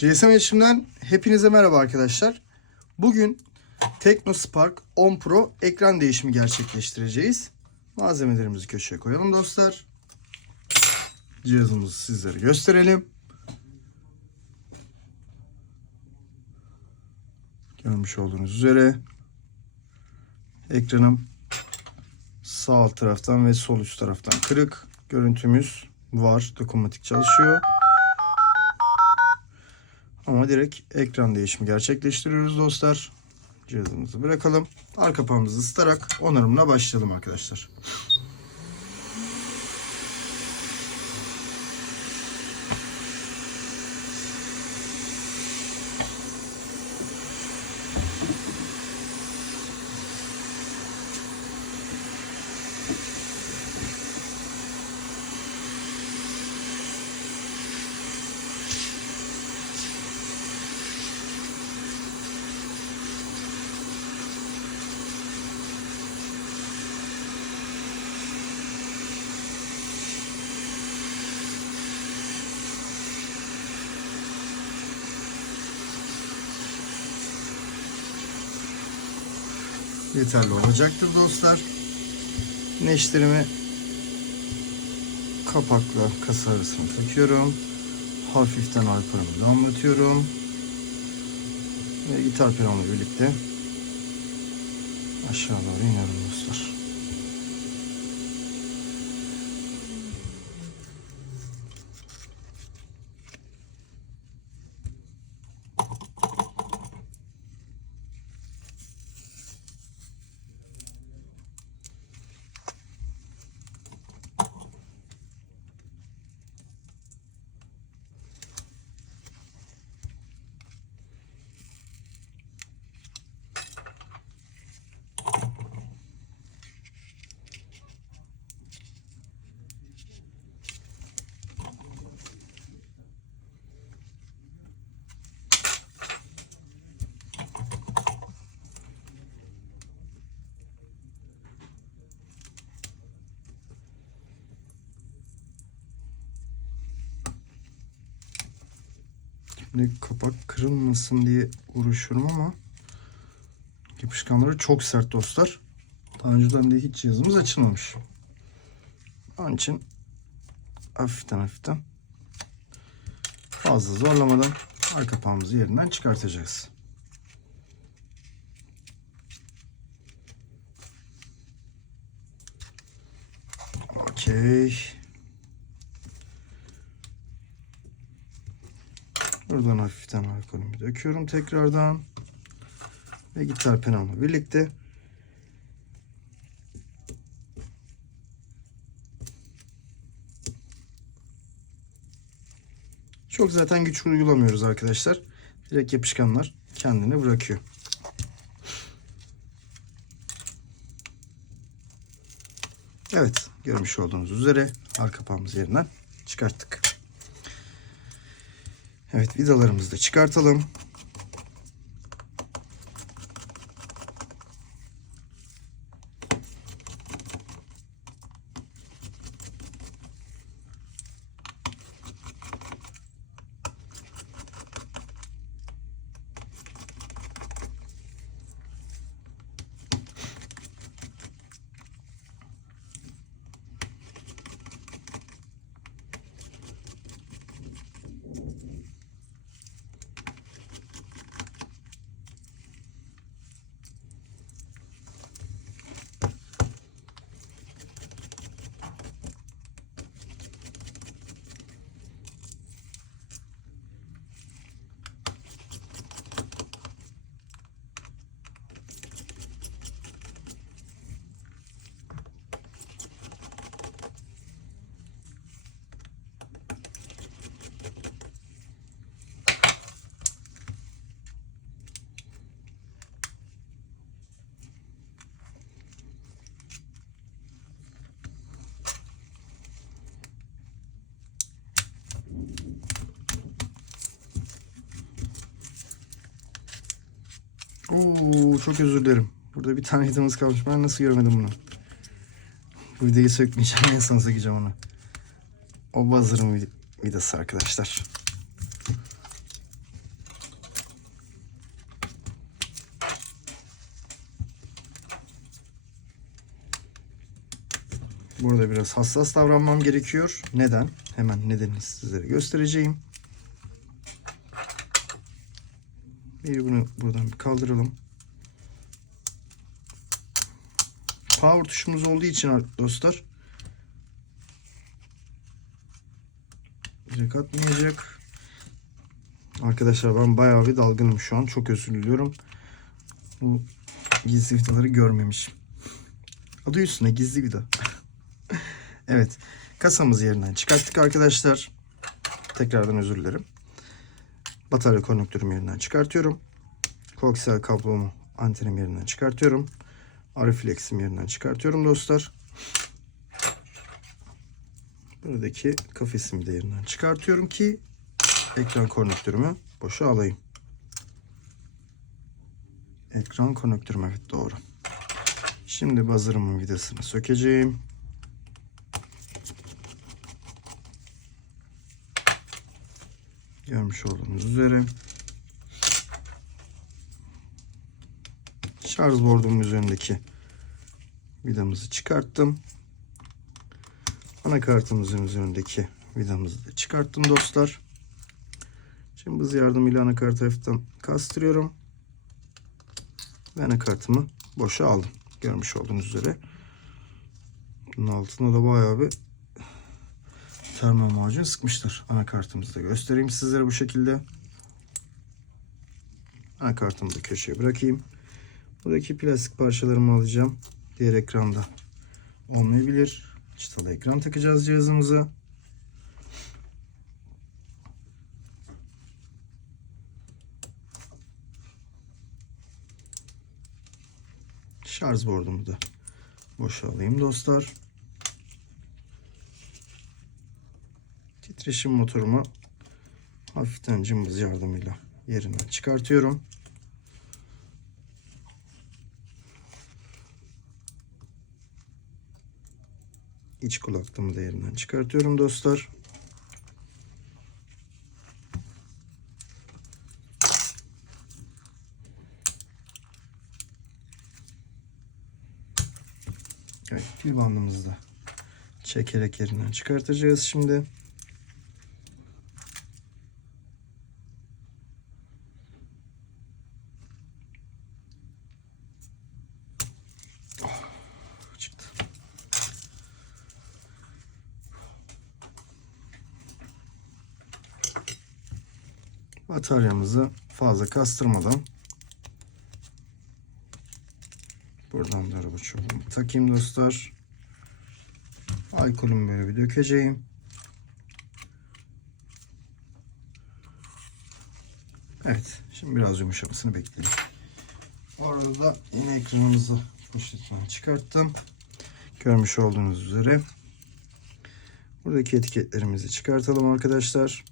GSM iletişimden hepinize merhaba arkadaşlar. Bugün TeknoSpark 10 Pro ekran değişimi gerçekleştireceğiz. Malzemelerimizi köşeye koyalım dostlar. Cihazımızı sizlere gösterelim. Görmüş olduğunuz üzere ekranım sağ alt taraftan ve sol üst taraftan kırık. Görüntümüz var. Dokunmatik çalışıyor. Ama direkt ekran değişimi gerçekleştiriyoruz dostlar. Cihazımızı bırakalım. Arka kapağımızı ısıtarak onarımına başlayalım arkadaşlar. Yeterli olacaktır dostlar. Neşterimi kapakla kasa arasına takıyorum. Hafiften alkolümü damlatıyorum. Ve gitar pedalımla birlikte aşağı doğru iniyorum dostlar. Şimdi kapak kırılmasın diye uğraşıyorum ama yapışkanları çok sert dostlar. Daha önceden de hiç cihazımız açılmamış. Onun için hafiften hafiften fazla zorlamadan arka kapağımızı yerinden çıkartacağız. Okey. Buradan hafiften alkolümü döküyorum tekrardan. Ve gitar penamla birlikte Çok zaten güç uygulamıyoruz arkadaşlar. Direkt yapışkanlar kendini bırakıyor. Evet görmüş olduğunuz üzere arka kapağımızı yerinden çıkarttık. Evet vidalarımızı da çıkartalım. Oo, çok özür dilerim. Burada bir tane itemimiz kalmış. Ben nasıl görmedim bunu? Bu videoyu sökmeyeceğim. En son sökeceğim onu. O buzzer'ın vidası arkadaşlar. Burada biraz hassas davranmam gerekiyor. Neden? Hemen nedenini sizlere göstereceğim. Bir bunu buradan bir kaldıralım. Power tuşumuz olduğu için dostlar direkt atmayacak. Arkadaşlar ben bayağı bir dalgınım şu an. Çok özür diliyorum. Bu gizli vidaları görmemişim. Adı üstüne gizli vida. evet. Kasamızı yerinden çıkarttık arkadaşlar. Tekrardan özür dilerim. Batarya konnektörümü yerinden çıkartıyorum. Koaksiyel kablomu antenim yerinden çıkartıyorum. Ariflex'im yerinden çıkartıyorum dostlar. Buradaki kafesimi de yerinden çıkartıyorum ki ekran konnektörümü boşa alayım. Ekran konnektörüm evet doğru. Şimdi buzzer'ımın vidasını sökeceğim. Görmüş olduğunuz üzere. Şarj bordumun üzerindeki vidamızı çıkarttım. Anakartımızın üzerindeki vidamızı da çıkarttım dostlar. Şimdi hız yardımıyla anakartı hafiften kastırıyorum. Ve anakartımı boşa aldım. Görmüş olduğunuz üzere. Bunun altına da bayağı bir termal macun sıkmıştır. Anakartımızı da göstereyim sizlere bu şekilde. Anakartımı da köşeye bırakayım. Buradaki plastik parçalarımı alacağım. Diğer ekranda olmayabilir. Çıtalı ekran takacağız cihazımıza. Şarj bordumu da boşa alayım dostlar. Titreşim motorumu hafiften cımbız yardımıyla yerinden çıkartıyorum. İç kulaklığımı da yerinden çıkartıyorum dostlar. Evet, pil bandımızı da çekerek yerinden çıkartacağız şimdi. Bataryamızı fazla kastırmadan buradan da araba takayım dostlar. Alkolümü böyle bir dökeceğim. Evet. Şimdi biraz yumuşamasını bekleyelim. Bu arada da yine ekranımızı poşetten çıkarttım. Görmüş olduğunuz üzere. Buradaki etiketlerimizi çıkartalım arkadaşlar.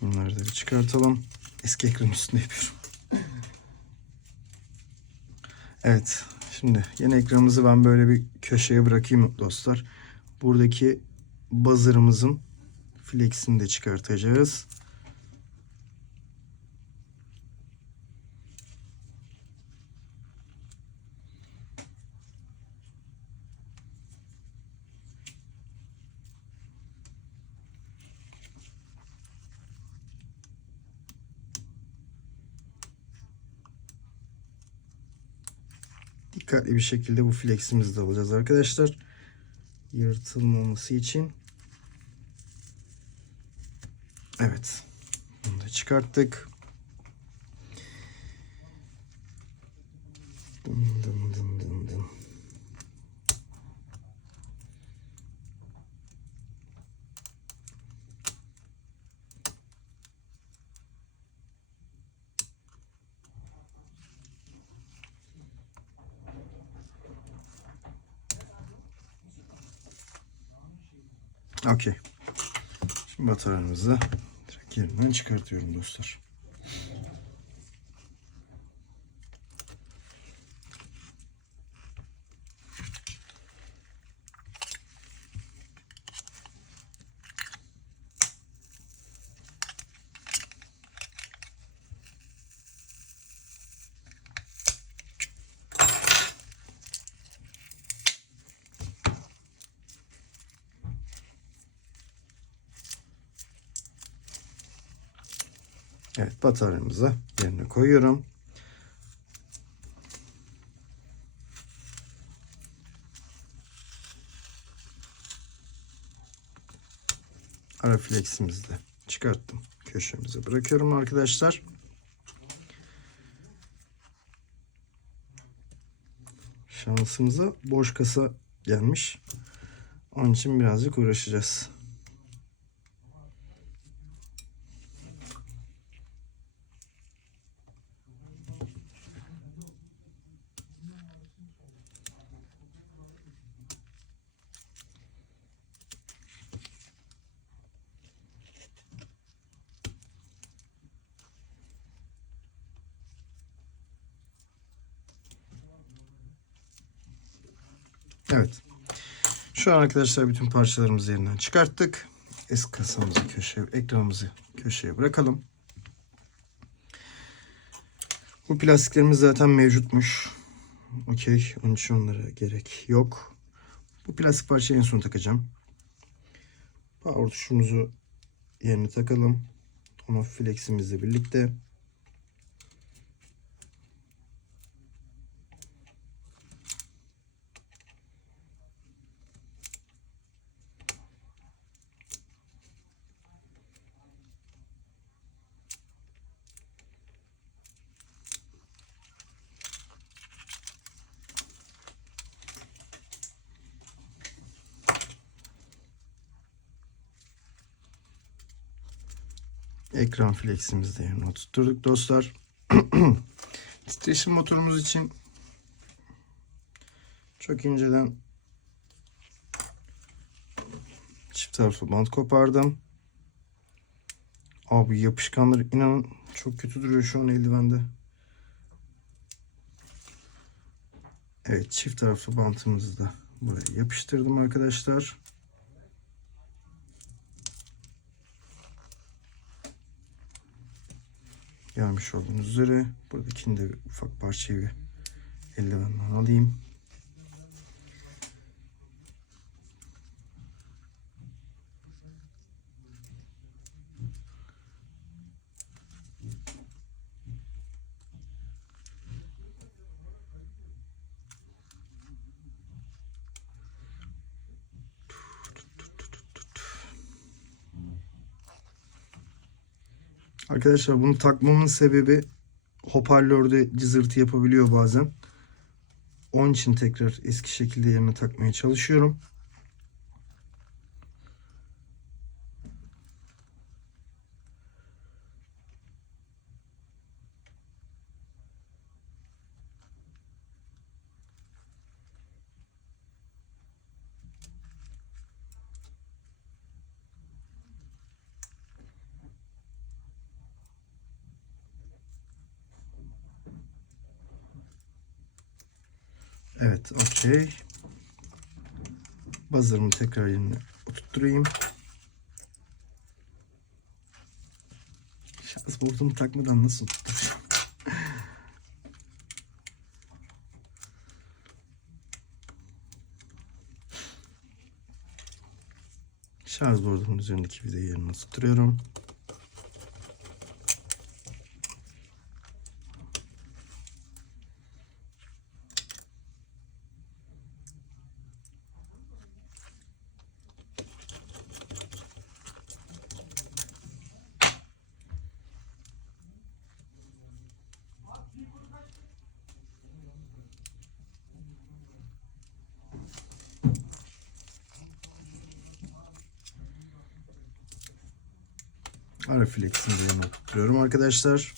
Bunları da bir çıkartalım. Eski ekran üstünde yapıyorum. Evet. Şimdi yeni ekranımızı ben böyle bir köşeye bırakayım dostlar. Buradaki buzzer'ımızın flex'ini de çıkartacağız. Bir şekilde bu fleximizi de alacağız arkadaşlar. Yırtılmaması için. Evet. Bunu da çıkarttık. Dın dın Okey. Şimdi bataryamızı direkt yerinden çıkartıyorum dostlar. Evet bataryamızı yerine koyuyorum. Ara fleximizi de çıkarttım. Köşemize bırakıyorum arkadaşlar. Şansımıza boş kasa gelmiş. Onun için birazcık uğraşacağız. Evet. Şu an arkadaşlar bütün parçalarımızı yerinden çıkarttık. Eski kasamızı köşeye, ekranımızı köşeye bırakalım. Bu plastiklerimiz zaten mevcutmuş. Okey. Onun için onlara gerek yok. Bu plastik parçayı en son takacağım. Power tuşumuzu yerine takalım. Ama fleximizle birlikte. Ekran fleximizi de yerine oturtturduk dostlar. Titreşim motorumuz için çok inceden çift taraflı bant kopardım. Abi yapışkanlar inanın çok kötü duruyor şu an eldivende. Evet çift taraflı bantımızı da buraya yapıştırdım arkadaşlar. Gelmiş olduğunuz üzere buradakini de ufak parçayı eldivenden alayım. Arkadaşlar bunu takmamın sebebi hoparlörde cızırtı yapabiliyor bazen. Onun için tekrar eski şekilde yerine takmaya çalışıyorum. Okey. Buzzer'ımı tekrar yerine oturtturayım. Şans bordumu takmadan nasıl tutturacağım? Şarj bordumun üzerindeki vidayı yerine tutturuyorum. Ara flexini de yerine oturtuyorum arkadaşlar.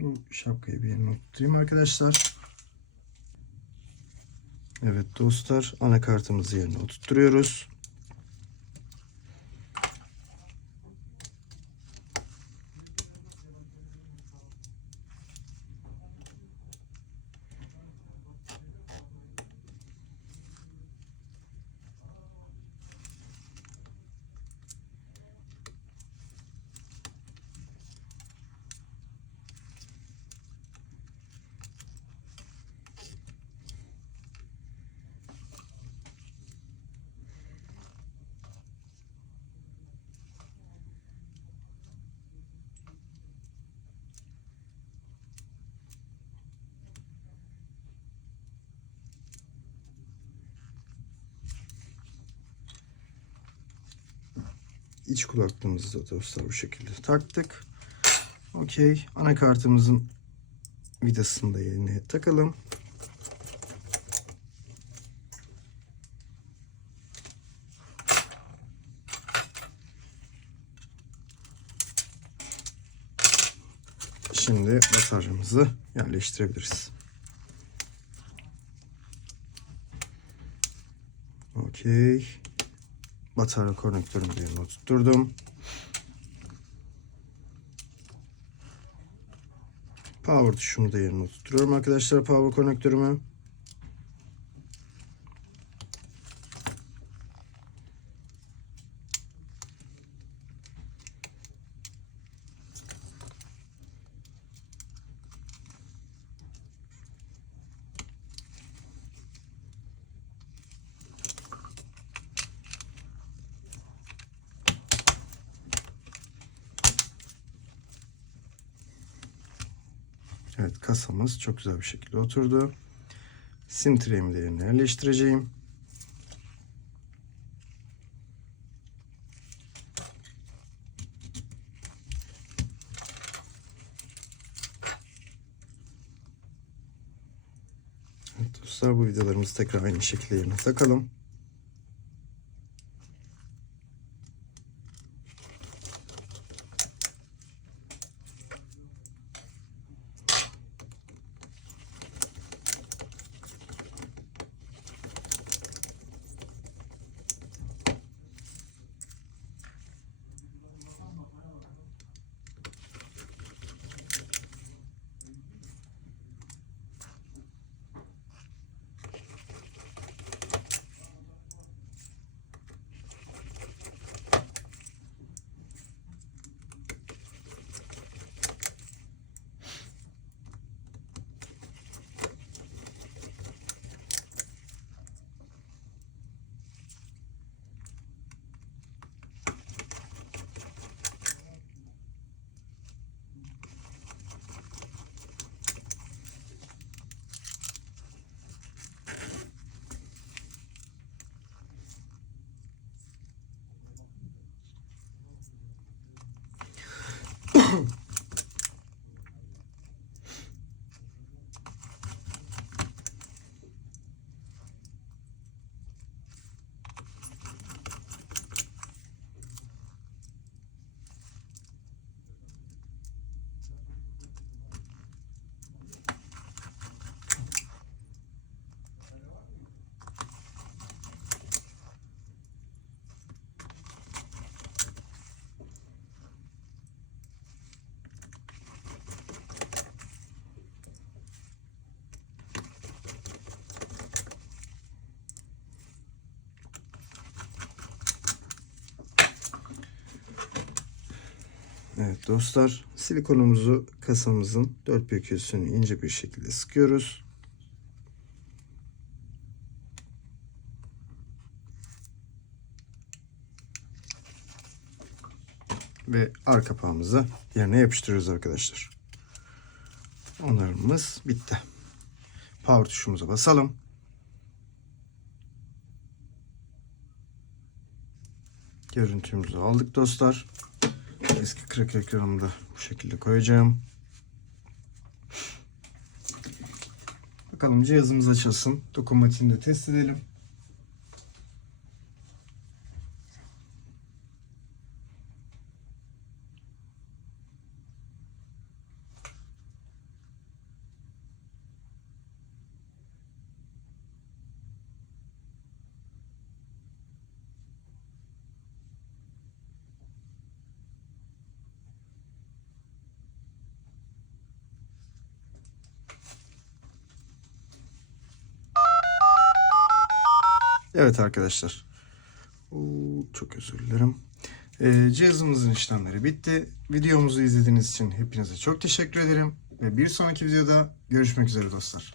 Bu şapkayı bir yerine tutayım arkadaşlar. Evet dostlar anakartımızı yerine oturtturuyoruz. İç kulaklığımızı da dostlar bu şekilde taktık. Okey. Anakartımızın vidasını da yerine takalım. Şimdi bataryamızı yerleştirebiliriz. Okey. Batarya konnektörümü de yerine oturtturdum. Power tuşumu da yerine oturtuyorum arkadaşlar power konnektörümü. Evet kasamız çok güzel bir şekilde oturdu. Sim tray de yerine yerleştireceğim. Evet dostlar bu videolarımızı tekrar aynı şekilde yerine takalım. Dostlar silikonumuzu kasamızın dört köşesini ince bir şekilde sıkıyoruz. Ve arka kapağımızı yerine yapıştırıyoruz arkadaşlar. Onarımımız bitti. Power tuşumuza basalım. Görüntümüzü aldık dostlar. Eski kırık ekranımı bu şekilde koyacağım. Bakalım cihazımız açılsın. Dokunmatiğini de test edelim. Evet arkadaşlar. Oo, çok özür dilerim. Ee, cihazımızın işlemleri bitti. Videomuzu izlediğiniz için hepinize çok teşekkür ederim. Ve bir sonraki videoda görüşmek üzere dostlar.